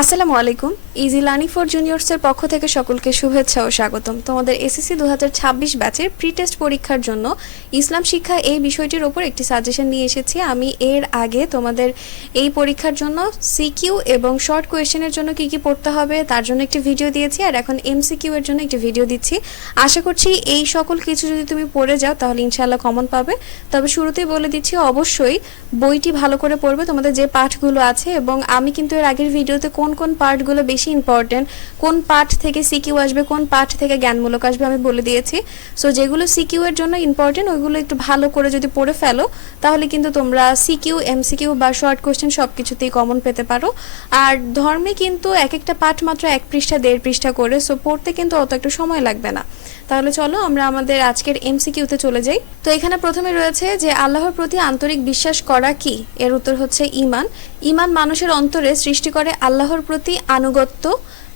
আসসালামু আলাইকুম। Easy learning for জুনিয়র্সের পক্ষ থেকে সকলকে শুভেচ্ছা ও স্বাগতম। তোমাদের এসএসসি দু ছাব্বিশ ব্যাচের প্রি টেস্ট পরীক্ষার জন্য ইসলাম শিক্ষা এই বিষয়টির ওপর একটি সাজেশন নিয়ে এসেছি। আমি এর আগে তোমাদের এই পরীক্ষার জন্য সিকিউ এবং শর্ট কোয়েশ্চেনের জন্য কি কি পড়তে হবে তার জন্য একটি ভিডিও দিয়েছি আর এখন এমসিকিউ এর জন্য একটি ভিডিও দিচ্ছি। আশা করছি এই সকল কিছু যদি তুমি পড়ে যাও তাহলে ইনশাআল্লাহ কমন পাবে। তবে শুরুতেই বলে দিচ্ছি, অবশ্যই বইটি ভালো করে পড়বে। তোমাদের যে পাঠগুলো আছে এবং আমি কিন্তু এর আগের ভিডিওতে কোন কোন কোন পার্টগুলো বেশি ইম্পর্টেন্ট কোন পার্ট থেকে সিকিউ আসবে, কোন পার্ট থেকে জ্ঞানমূলক আসবে আমি বলে দিয়েছি। সো যেগুলো সিকিউ এর জন্য ইম্পর্টেন্ট ওইগুলো একটু ভালো করে যদি পড়ে ফেলো, তাহলে কিন্তু তোমরা সিকিউ এমসিকিউ বা শর্ট কোয়েশ্চেন সব কিছুতেই কমন পেতে পারো। আর ধর্মে কিন্তু এক একটা পাঠ মাত্র এক পৃষ্ঠা, দেড় পৃষ্ঠা করে সো পড়তে কিন্তু অত একটু সময় লাগবে না। তাহলে চলো আমরা আমাদের আজকের এমসিকিউতে চলে যাই। তো এখানে প্রথমে রয়েছে যে আল্লাহর প্রতি আন্তরিক বিশ্বাস করা কি? এর উত্তর হচ্ছে ইমান। ইমান মানুষের অন্তরে সৃষ্টি করে আল্লাহর প্রতি আনুগত্য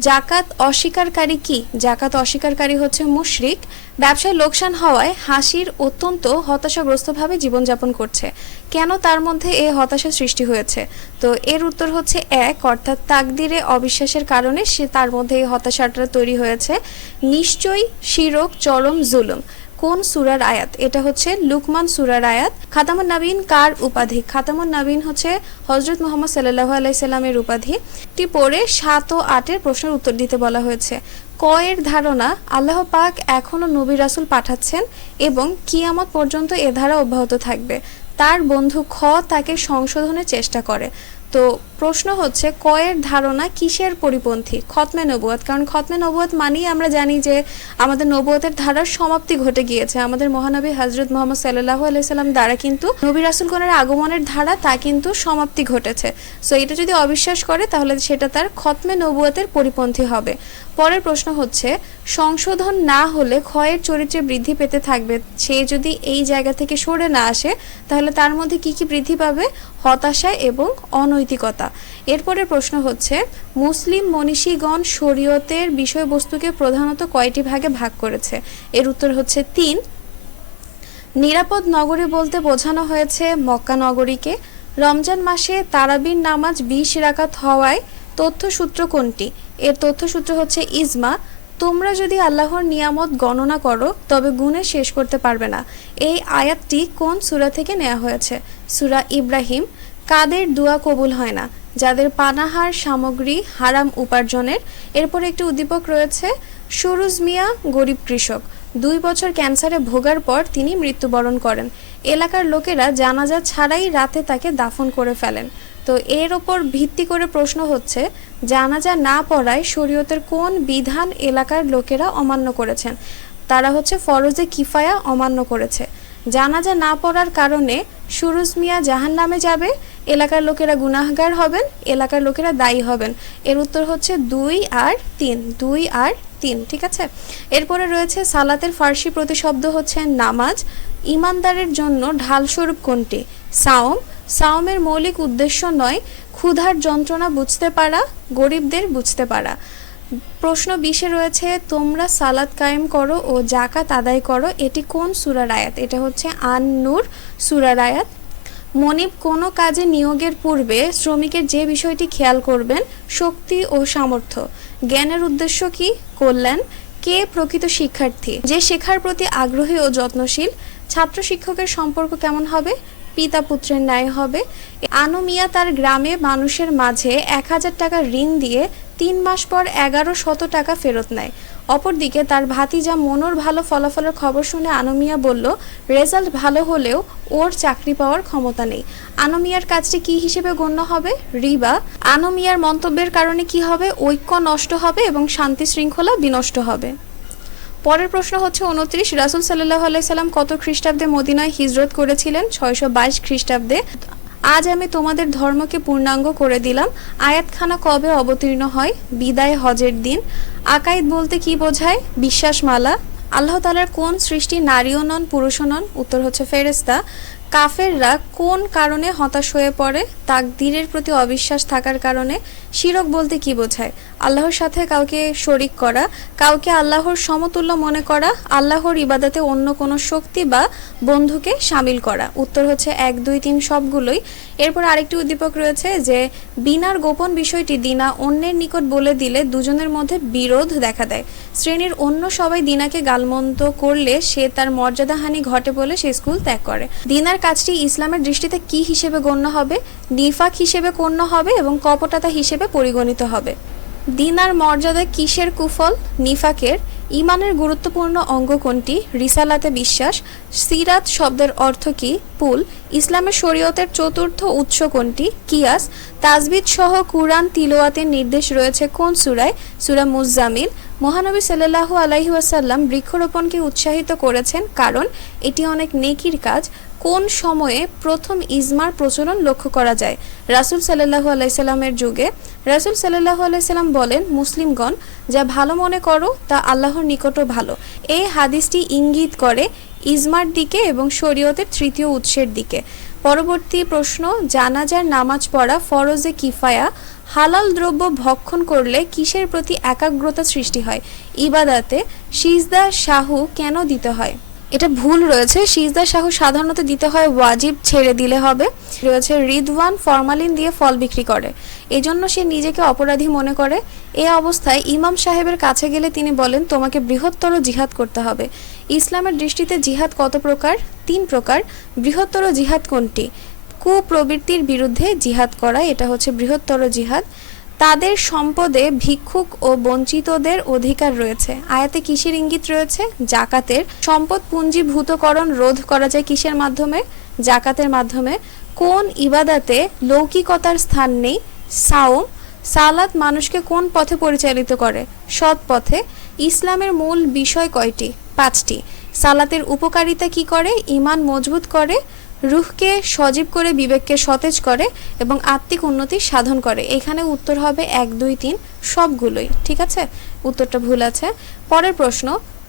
জাকাত অস্বীকারী কি? জাকাত অস্বীকারী হচ্ছে মুশরিক। ব্যবসায় লোকসান হওয়ায় হাসির অত্যন্ত হতাশাগ্রস্তভাবে জীবনযাপন করছে। কেন তার মধ্যে এ হতাশা সৃষ্টি হয়েছে? তো এর উত্তর হচ্ছে এক, অর্থাৎ তাকদিরে অবিশ্বাসের কারণে সে তার মধ্যে এই হতাশাটা তৈরি হয়েছে। নিশ্চয়ই শিরক, চরম জুলুম। কোন সুরার আয়াত? এটা হচ্ছে লুকমান সুরার আয়াত। খাতামুন নাবিন কার উপাধি? খাতামুন নাবিন হচ্ছে হজরত মোহাম্মদ সাল্লাহ আলাইসাল্লামের উপাধি। টি পড়ে সাত ও আটের প্রশ্নের উত্তর দিতে বলা হয়েছে। ক এর ধারণা, আল্লাহ পাক এখনও নবী রাসুল পাঠাচ্ছেন এবং কিয়ামত পর্যন্ত এ ধারা অব্যাহত থাকবে। তার বন্ধু খ তাকে সংশোধনের চেষ্টা করে। তো প্রশ্ন হচ্ছে, কয়ের ধারণা কিসের পরিপন্থী? খতমে নবুয়াত কারণ খতমে নবুয়াত মানেই আমরা জানি যে আমাদের নবুয়াতের ধারার সমাপ্তি ঘটে গিয়েছে। আমাদের মহানবী হজরত মোহাম্মদ সাল্লাহ আলাইসাল্লাম দ্বারা কিন্তু নবী রাসুলগণের আগমনের ধারা তা কিন্তু সমাপ্তি ঘটেছে। সো এটা যদি অবিশ্বাস করে, তাহলে সেটা তার খতমে নবুয়াতের পরিপন্থী হবে। পরের প্রশ্ন হচ্ছে, সংশোধন না হলে ক্ষয়ের চরিত্রে বৃদ্ধি পেতে থাকবে। সে যদি এই জায়গা থেকে সরে না আসে, তাহলে তার মধ্যে কি কি বৃদ্ধি পাবে? হতাশা এবং অনৈতিকতা। এরপরের প্রশ্ন হচ্ছে, মুসলিম মনীষীগণ শরীয়তের বিষয়বস্তুকে প্রধানত কয়টি ভাগে ভাগ করেছে? এর উত্তর হচ্ছে তিন। নিরাপদ নগরী বলতে বোঝানো হয়েছে মক্কা নগরীকে। রমজান মাসে তারাবির নামাজ বিশ রাকাত হওয়ায় তথ্যসূত্র কোনটি? এর তথ্যসূত্র হচ্ছে ইজমা, তোমরা যদি আল্লাহর নিয়ামত গণনা করো, তবে গুণে শেষ করতে পারবে না। এই আয়াতটি কোন সুরা থেকে নেওয়া হয়েছে? সূরা ইব্রাহিম, কাদের দোয়া কবুল হয় না? যাদের পানাহার, সামগ্রী, হারাম উপার্জনের। এরপর একটি উদ্দীপক রয়েছে, সুরুজ মিয়া, গরিব কৃষক। দুই বছর ক্যান্সারে ভোগার পর তিনি মৃত্যুবরণ করেন। এলাকার লোকেরা জানাজা ছাড়াই রাতে তাকে দাফন করে ফেলেন। তো এর ওপর ভিত্তি করে প্রশ্ন হচ্ছে, জানাজা না পড়ায় শরীয়তের কোন বিধান এলাকার লোকেরা অমান্য করেছেন? তারা হচ্ছে ফরজে কিফায়া অমান্য করেছে। জানাজা না পড়ার কারণে সুরুজ মিয়া জাহান নামে যাবে, এলাকার লোকেরা গুনাহগার হবেন, এলাকার লোকেরা দায়ী হবেন। এর উত্তর হচ্ছে দুই আর তিন, দুই আর তিন, ঠিক আছে? এরপরে রয়েছে সালাতের ফার্সি প্রতিশব্দ হচ্ছে নামাজ। ইমানদারের জন্য ঢালস্বরূপ কোনটি? সাওম সাওমের মৌলিক উদ্দেশ্য নয়, ক্ষুধার যন্ত্রণা বুঝতে পারা, গরিবদের বুঝতে পারা। প্রশ্ন বিশে রয়েছে, তোমরা সালাদ কায়েম করো ও জাকাত আদায় করো, এটি কোন সুরার আয়াত? এটা হচ্ছে আন নূর সুরার আয়াত। মনিব, কোনো কাজে নিয়োগের পূর্বে শ্রমিকের যে বিষয়টি খেয়াল করবেন, শক্তি ও সামর্থ্য। জ্ঞানের উদ্দেশ্য কি? কল্যাণ। কে প্রকৃত শিক্ষার্থী? যে শেখার প্রতি আগ্রহী ও যত্নশীল। ছাত্র শিক্ষকের সম্পর্ক কেমন হবে? পিতা পুত্রের ন্যায় হবে। আনুমিয়া তার গ্রামে মানুষের মাঝে এক হাজার টাকা ঋণ দিয়ে তিন মাস পর এগারো শত টাকা ফেরত নেয়। অপরদিকে তার ভাতিজা মনোর ভালো ফলাফলের খবর শুনে আনমিয়া বলল, রেজাল্ট ভালো হলেও ওর চাকরি পাওয়ার ক্ষমতা নেই। আনমিয়ার কাজটি কি হিসেবে গণ্য হবে? রিবা আনমিয়ার মন্তব্যের কারণে কি হবে? ঐক্য নষ্ট হবে এবং শান্তি শৃঙ্খলা বিনষ্ট হবে। পরের প্রশ্ন হচ্ছে উনত্রিশ। রাসুল সাল্লাহ আলাইসাল্লাম কত খ্রিস্টাব্দে মদিনায় হিজরত করেছিলেন? ছয়শো বাইশ খ্রিস্টাব্দে। আজ আমি তোমাদের ধর্মকে পূর্ণাঙ্গ করে দিলাম। আয়াতখানা কবে অবতীর্ণ হয়? বিদায় হজের দিন। আকাইদ বলতে কি বোঝায়? বিশ্বাসমালা। আল্লাহ তালার কোন সৃষ্টি নারীও নন, পুরুষও নন? উত্তর হচ্ছে ফেরেস্তা কাফেররা কোন কারণে হতাশ হয়ে পড়ে? তাকদীরের প্রতি অবিশ্বাস থাকার কারণে? শিরক বলতে কি বোঝায়? আল্লাহর সাথে কাউকে শরিক করা, কাউকে আল্লাহর সমতুল্য মনে করা, আল্লাহর ইবাদতে অন্য কোনো শক্তি বা বন্ধুকে সামিল করা। উত্তর হচ্ছে এক, দুই, তিন সবগুলোই। এরপর আরেকটি উদ্দীপক রয়েছে যে, বিনার গোপন বিষয়টি দিনা অন্যের নিকট বলে দিলে দুজনের মধ্যে বিরোধ দেখা দেয়। শ্রেণির অন্য সবাই দিনাকে গালমন্ত করলে সে তার মর্যাদাহানি ঘটে বলে সে স্কুল ত্যাগ করে। দিনার কাজটি ইসলামের দৃষ্টিতে কি হিসেবে গণ্য হবে, নিফাক হিসেবে গণ্য হবে এবং কপটতা হিসেবে পরিগণিত হবে? দিনার মর্যাদা কিসের কুফল? নিফাকের ইমানের গুরুত্বপূর্ণ অঙ্গ কোনটি? রিসালাতে বিশ্বাস? সিরাত শব্দের অর্থ কি? পুল? ইসলামের শরীয়তের চতুর্থ উৎস কোনটি? কিয়াস? তাজবিদ সহ কুরআন তিলোয়াতের নির্দেশ রয়েছে কোন সুরায়? সুরা মুজামিল মহানবী সাল্লাল্লাহু আলাইহি ওয়াসাল্লাম বৃক্ষরোপণকে উৎসাহিত করেছেন কারণ এটি অনেক নেকির কাজ। কোন সময়ে প্রথম ইজমার প্রচলন লক্ষ্য করা যায়? রাসূল সাল্লাল্লাহু আলাইসাল্লামের যুগে রাসূল সাল্লাল্লাহু আলাইসাল্লাম বলেন, মুসলিমগণ, যা ভালো মনে করো, তা আল্লাহর নিকটও ভালো। এই হাদিসটি ইঙ্গিত করে ইজমার দিকে এবং শরীয়তের তৃতীয় উৎসের দিকে। পরবর্তী প্রশ্ন, জানাজার নামাজ পড়া ফরজে কিফায়া, হালাল দ্রব্য ভক্ষণ করলে কিসের প্রতি একাগ্রতা সৃষ্টি হয়? ইবাদাতে সিজদা শাহু কেন দিতে হয়? এটা ভুল রয়েছে। সিজদা শাহু সাধারণত দিতে হয় ওয়াজিব ছেড়ে দিলে হবে। রয়েছে রিদওয়ান ফরমালিন দিয়ে ফল বিক্রি করে। এজন্য সে নিজেকে অপরাধী মনে করে। এ অবস্থায় ইমাম সাহেবের কাছে গেলে তিনি বলেন, তোমাকে বৃহত্তর জিহাদ করতে হবে। ইসলামের দৃষ্টিতে জিহাদ কত প্রকার? তিন প্রকার। বৃহত্তর জিহাদ কোনটি? কুপ্রবৃত্তির বিরুদ্ধে জিহাদ করা, এটা হচ্ছে বৃহত্তর জিহাদ। তাদের সম্পদে ভিক্ষুক ও বঞ্চিতদের অধিকার রয়েছে। আয়াতে কিসের ইঙ্গিত রয়েছে? জাকাতের। সম্পদ পুঞ্জীভূতকরণ রোধ করা যায় কিসের মাধ্যমে? জাকাতের মাধ্যমে। কোন ইবাদাতে লৌকিকতার স্থান নেই? সাওম। সালাত মানুষকে কোন পথে পরিচালিত করে? সৎ পথে। ইসলামের মূল বিষয় কয়টি? পাঁচটি। সালাতের উপকারিতা কি করে? ইমান মজবুত করে। রুহকে সজীব করে বিবেককে সতেজ করে এবং আত্মিক উন্নতি সাধন করে। এখানে উত্তর হবে এক, দুই, তিন, সবগুলোই। ঠিক আছে? উত্তরটা ভুল আছে। পরের প্রশ্ন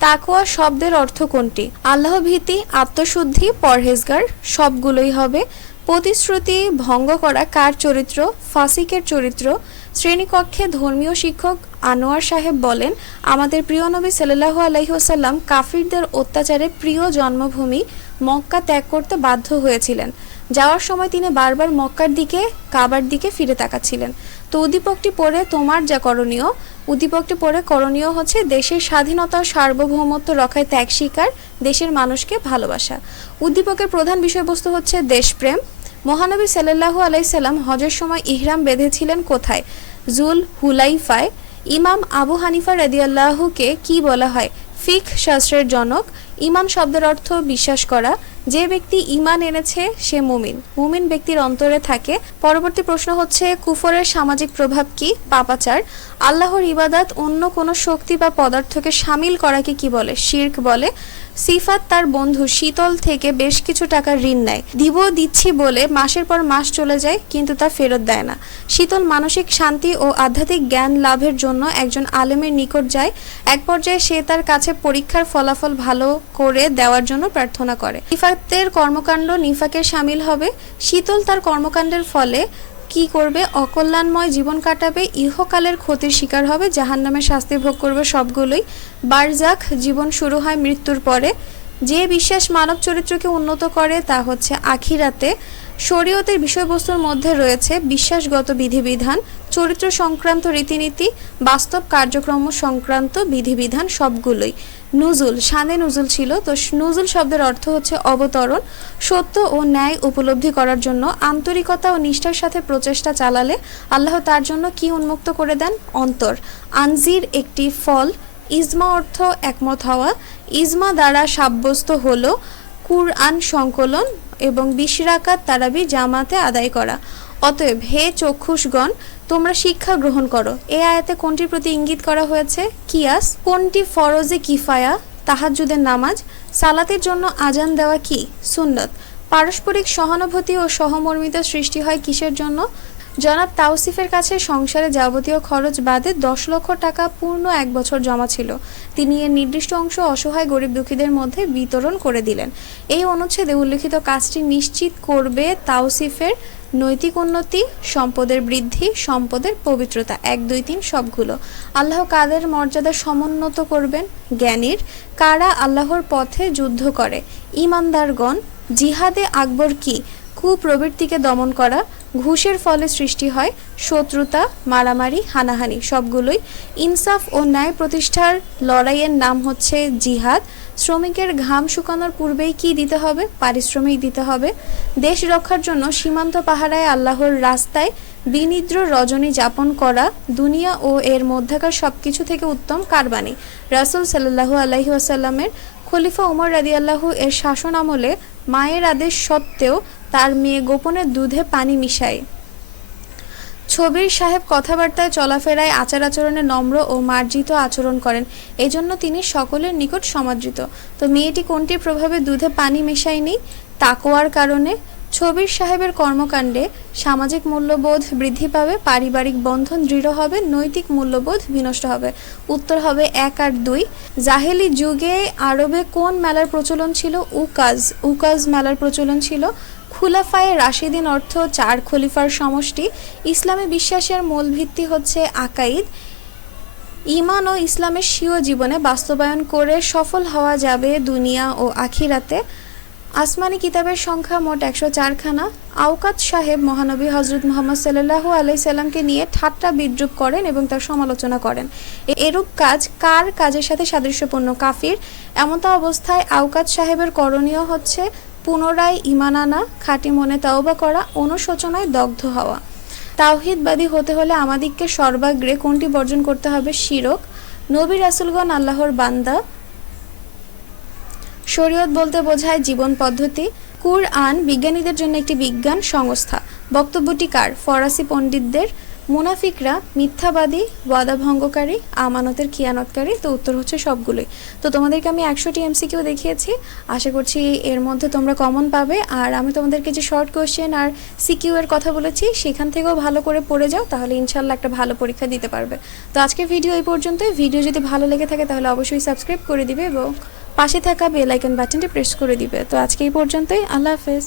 তাকোয়া শব্দের অর্থ কোনটি? আল্লাহ ভীতি আত্মশুদ্ধি, পরহেজগার, সবগুলোই হবে। প্রতিশ্রুতি ভঙ্গ করা কার চরিত্র? ফাসিকের চরিত্র। শ্রেণীকক্ষে ধর্মীয় শিক্ষক আনোয়ার সাহেব বলেন, আমাদের প্রিয় নবী সাল্লাল্লাহু আলাইহি ওয়াসাল্লাম কাফিরদের অত্যাচারে প্রিয় জন্মভূমি মক্কা ত্যাগ করতে বাধ্য হয়েছিলেন। যাওয়ার সময় তিনি বারবার মক্কার দিকে, কাবার দিকে ফিরে তাকাচ্ছিলেন। তো উদ্দীপকটি পড়ে তোমার যা করণীয়, উদ্দীপকটি পড়ে করণীয় হচ্ছে দেশের স্বাধীনতা ও সার্বভৌমত্ব রক্ষায় ত্যাগ স্বীকার, দেশের মানুষকে ভালোবাসা। উদ্দীপকের প্রধান বিষয়বস্তু হচ্ছে দেশপ্রেম। মহানবী সাল্লাল্লাহু আলাইসাল্লাম হজের সময় ইহরাম বেঁধেছিলেন কোথায়? জুল হুলাইফায়। ইমাম আবু হানিফা রাদিয়াল্লাহুকে কি বলা হয়? ফিক শাস্ত্রের জনক। ইমান শব্দের অর্থ বিশ্বাস করা যে ব্যক্তি ইমান এনেছে, সে মুমিন। মুমিন ব্যক্তির অন্তরে থাকে। পরবর্তী প্রশ্ন হচ্ছে, কুফরের সামাজিক প্রভাব কি? পাপাচার। আল্লাহর ইবাদাত অন্য কোনো শক্তি বা পদার্থকে সামিল করাকে কি বলে? শির্ক বলে। সিফাত তার বন্ধু শীতল থেকে বেশ কিছু টাকা ঋণ নেয়। দিব, দিচ্ছি বলে মাসের পর মাস চলে যায়, কিন্তু তা ফেরত দেয় না। শীতল মানসিক শান্তি ও আধ্যাত্মিক জ্ঞান লাভের জন্য একজন আলেমের নিকট যায়। এক পর্যায়ে সে তার কাছে পরীক্ষার ফলাফল ভালো করে দেওয়ার জন্য প্রার্থনা করে। নিফাতের কর্মকাণ্ড নিফাকের সামিল হবে। শীতল তার কর্মকাণ্ডের ফলে কি করবে? অকল্যাণময় জীবন কাটাবে। ইহকালের ক্ষতির শিকার হবে। জাহান নামের শাস্তি ভোগ করবে সবগুলোই। বারজাক জীবন শুরু হয় মৃত্যুর পরে। যে বিশ্বাস মানব চরিত্রকে উন্নত করে তা হচ্ছে আখিরাতে। শরীয়তের বিষয়বস্তুর মধ্যে রয়েছে বিশ্বাসগত বিধিবিধান, চরিত্র সংক্রান্ত রীতিনীতি, বাস্তব কার্যক্রম সংক্রান্ত বিধিবিধান সবগুলোই। নুজুল, শানে নুজুল ছিল, তো নুজুল শব্দের অর্থ হচ্ছে অবতরণ, সত্য ও ন্যায় উপলব্ধি করার জন্য আন্তরিকতা ও নিষ্ঠার সাথে প্রচেষ্টা চালালে আল্লাহ তার জন্য কি উন্মুক্ত করে দেন? অন্তর। আনজির একটি ফল, ইজমা অর্থ একমত হওয়া, ইজমা দ্বারা সাব্যস্ত হলো কুরআন সংকলন এবং বিশ রাকাত তারাবি জামাতে আদায় করা। অতএব, হে চক্ষুষগণ, তোমরা শিক্ষা গ্রহণ করো। এ আয়াতে কোনটির প্রতি ইঙ্গিত করা হয়েছে? কিয়াস। কোনটি ফরজে কিফায়া? তাহাজ্জুদের নামাজ? সালাতের জন্য আজান দেওয়া কি? সুন্নত। পারস্পরিক সহানুভূতি ও সহমর্মিতা সৃষ্টি হয় কিসের জন্য? জনাব তাওসিফের কাছে সংসারে যাবতীয় খরচ বাদে দশ লক্ষ টাকা পূর্ণ এক বছর জমা ছিল। তিনি এর নির্দিষ্ট অংশ অসহায় গরিব দুঃখীদের মধ্যে বিতরণ করে দিলেন। এই অনুচ্ছেদে উল্লেখিত কাজটি নিশ্চিত করবে তাওসিফের নৈতিক উন্নতি, সম্পদের বৃদ্ধি, সম্পদের পবিত্রতা, এক, দুই, তিন সবগুলো। আল্লাহ কাদের মর্যাদা সমুন্নত করবেন? জ্ঞানীর। কারা আল্লাহর পথে যুদ্ধ করে? ইমানদারগণ, জিহাদে আকবর কি? কুপ্রবৃত্তিকে দমন করা, ঘুষের ফলে সৃষ্টি হয় শত্রুতা, মারামারি, হানাহানি, সবগুলোই ইনসাফ ও ন্যায় প্রতিষ্ঠার লড়াইয়ের নাম হচ্ছে জিহাদ। শ্রমিকের ঘাম শুকানোর পূর্বেই কি দিতে হবে? পারিশ্রমিক দিতে হবে। দেশ রক্ষার জন্য সীমান্ত পাহারায় আল্লাহর রাস্তায় বিনিদ্র রজনী যাপন করা, দুনিয়া ও এর মধ্যকার সবকিছু থেকে উত্তম কারবানি। রাসুল সাল্লাহু আলাইহি ওয়াসাল্লামের খলিফা উমর রাদিয়াল্লাহু এর শাসন আমলে মায়ের আদেশ সত্ত্বেও তার মেয়ে গোপনে দুধে পানি মিশায়। ছবির সাহেব কথাবার্তায় চলাফেরায় আচার আচরণে নম্র ও মার্জিত আচরণ করেন। এজন্য তিনি সকলের নিকট সমাদৃত। তো মেয়েটি কোনটির প্রভাবে দুধে পানি মেশায়নি তাকোয়ার কারণে ছবির সাহেবের কর্মকাণ্ডে সামাজিক মূল্যবোধ বৃদ্ধি পাবে, পারিবারিক বন্ধন দৃঢ় হবে, নৈতিক মূল্যবোধ বিনষ্ট হবে। উত্তর হবে এক আর দুই। জাহেলি যুগে আরবে কোন মেলার প্রচলন ছিল? উকাজ। উকাজ মেলার প্রচলন ছিল খুলাফায়ে রাশিদিন অর্থ চার খলিফার সমষ্টি। ইসলামে বিশ্বাসের মূল ভিত্তি হচ্ছে আকাইদ। ইমান ও ইসলামের স্বীয় জীবনে বাস্তবায়ন করে সফল হওয়া যাবে দুনিয়া ও আখিরাতে। আসমানি কিতাবের সংখ্যা মোট একশো চারখানা। আওকাত সাহেব মহানবী হজরত মোহাম্মদ সাল্লাহু আলাই সাল্লামকে নিয়ে ঠাট্টা বিদ্রুপ করেন এবং তার সমালোচনা করেন। এরূপ কাজ কার কাজের সাথে সাদৃশ্যপূর্ণ? কাফির। এমতো অবস্থায় আওকাত সাহেবের করণীয় হচ্ছে পুনরায় ইমান আনা, খাঁটি মনে তাওবা করা, অনুশোচনায় দগ্ধ হওয়া। তাওহিদবাদী হতে হলে আমাদিগকে সর্বাগ্রে কোনটি বর্জন করতে হবে? শিরক। নবী রাসুলগণ আল্লাহর বান্দা। শরীয়ত বলতে বোঝায় জীবন পদ্ধতি কুর আন বিজ্ঞানীদের জন্য একটি বিজ্ঞান সংস্থা। বক্তব্যটি কার? ফরাসি পণ্ডিতদের। মুনাফিকরা মিথ্যাবাদী ওয়াদা ভঙ্গকারী আমানতের খিয়ানতকারী, তো উত্তর হচ্ছে সবগুলোই। তো তোমাদেরকে আমি একশোটি এমসিকিউ দেখিয়েছি। আশা করছি এর মধ্যে তোমরা কমন পাবে। আর আমি তোমাদেরকে যে শর্ট কোয়েশ্চেন আর সিকিউ এর কথা বলেছি, সেখান থেকেও ভালো করে পড়ে যাও, তাহলে ইনশাল্লাহ একটা ভালো পরীক্ষা দিতে পারবে। তো আজকের ভিডিও এই পর্যন্তই। ভিডিও যদি ভালো লেগে থাকে, তাহলে অবশ্যই সাবস্ক্রাইব করে দিবে এবং পাশে থাকা বেল আইকন বাটনটি প্রেস করে দিবে। তো আজকে এই পর্যন্তই। আল্লাহ হাফেজ।